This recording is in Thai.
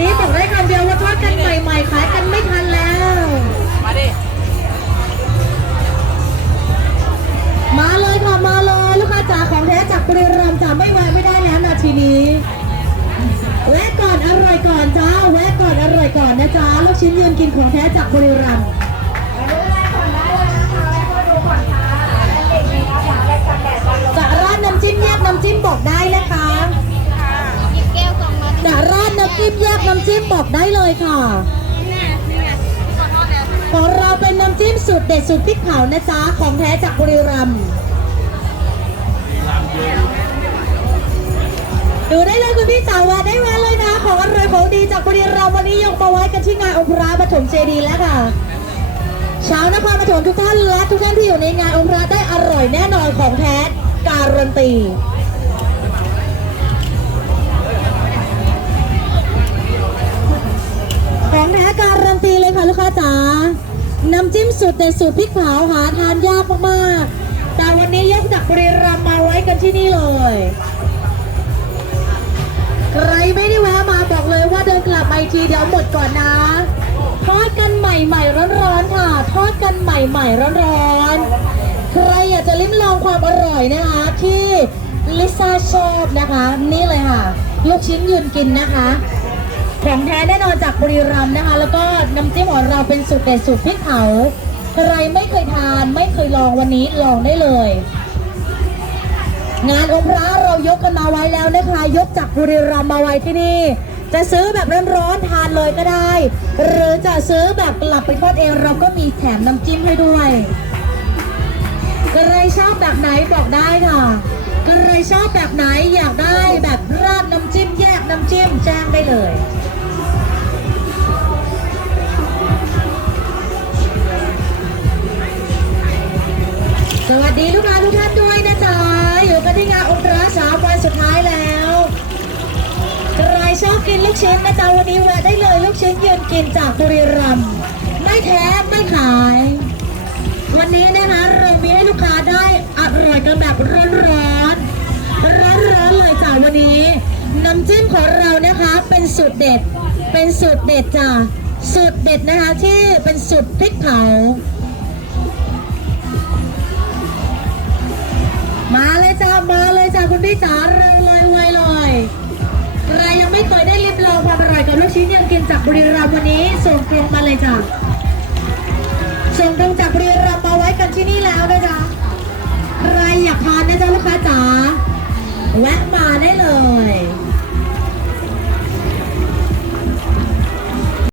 นี้บอกได้คำเดียวว่าทอดกันใหม่ๆขายกันไม่ทันแล้ว มาดิ มาเลยค่ะมาเลยลูกค้าจ๋าของแท้จากบริรัมจ๋าไม่ไวไม่ได้แล้วนาทีนี้แวะก่อนอร่อยก่อนจ้าแวะก่อนอร่อยก่อนนะจ้าลูกชิ้นยืนกินของแท้จากบริรัม จิ้มแยกน้ำจิ้มบอกได้เลยค่ะนี่นี่ไงขอโทษแล้วของเราเป็นน้ำจิ้มสูตรเด็ดสูตรพริกเผานะจ๊ะของแท้จากบุรีรัมย์ดูได้เลยคุณพี่จ๋าแวะได้แวะเลยนะ ของอร่อยของดีจากบุรีรัมย์วันนี้ยกมาไว้กันที่งานองค์พระปฐมเจดีย์แล้วค่ะชาวนครปฐมทุกท่านและทุกท่านที่อยู่ในงานองค์พระได้อร่อยแน่นอนของแท้การันตี ลยค่ะลูกค้าจ๋าน้ำจิ้มสูตรเด็ดสูตรพริกเผาหาทานยากมากๆ แต่วันนี้ยกจากบรีรัมมาไว้กันที่นี่เลย ใครไม่ได้แวะมาบอกเลยว่าเดินกลับมาอีกทีเดี๋ยวหมดก่อนนะ ทอดกันใหม่ๆร้อนๆค่ะ ทอดกันใหม่ๆร้อนๆ ใครอยากจะลิ้มลองความอร่อยนะคะที่ลิซ่าชอบนะคะ นี่เลยค่ะ ลูกชิ้นยืนกินนะคะ ของแท้แน่นอนจากบุรีรัมย์นะคะ แล้วก็น้ำจิ้มของเราเป็นสูตรเด็ดสูตรพริกเผาใครไม่เคยทานไม่เคยลองวันนี้ลองได้เลย งานองค์พระเรายกกันมาไว้แล้วนะคะ ยกจากบุรีรัมย์มาไว้ที่นี่ จะซื้อแบบร้อนๆทานเลยก็ได้ หรือจะซื้อแบบกลับไปทอดเองเราก็มีแถมน้ำจิ้มให้ด้วยใครชอบแบบไหนบอกได้ค่ะใครชอบแบบไหนอยากได้แบบราดน้ำจิ้มแยกน้ำจิ้ม สวัสดีลูกค้าทุกท่านด้วยนะจ๊ะอยู่กันที่งานองค์ระสามวันสุดท้ายแล้วใครชอบกินลูกชิ้นนะจ๊ะวันนี้แวะได้เลยลูกชิ้นยืนกินจากบุรีรัมย์ไม่แท้ไม่ขาย วันนี้นะคะเรามีให้ลูกค้าได้อร่อยกันแบบร้อนร้อนร้อนร้อนๆเลยจ้ะวันนี้น้ำจิ้มของเรานะคะเป็นสูตรเด็ดเป็นสูตรเด็ดจ้ะสูตรเด็ดนะคะที่เป็นสูตรพริกเผา มาเลยจ้าคุณพี่จ๋าเรือลอยไวเลยใครยังไม่เคยได้ลิ้มลองความอร่อยกับลูกชิ้นยังกินจากบุรีรัมย์วันนี้ส่งตรงมาเลยจ้าส่งตรงจากบุรีรัมย์มาไว้กันที่นี่แล้วนะจ๊ะใครอยากทานนะจ๊ะลูกค้าจ๋าแวะ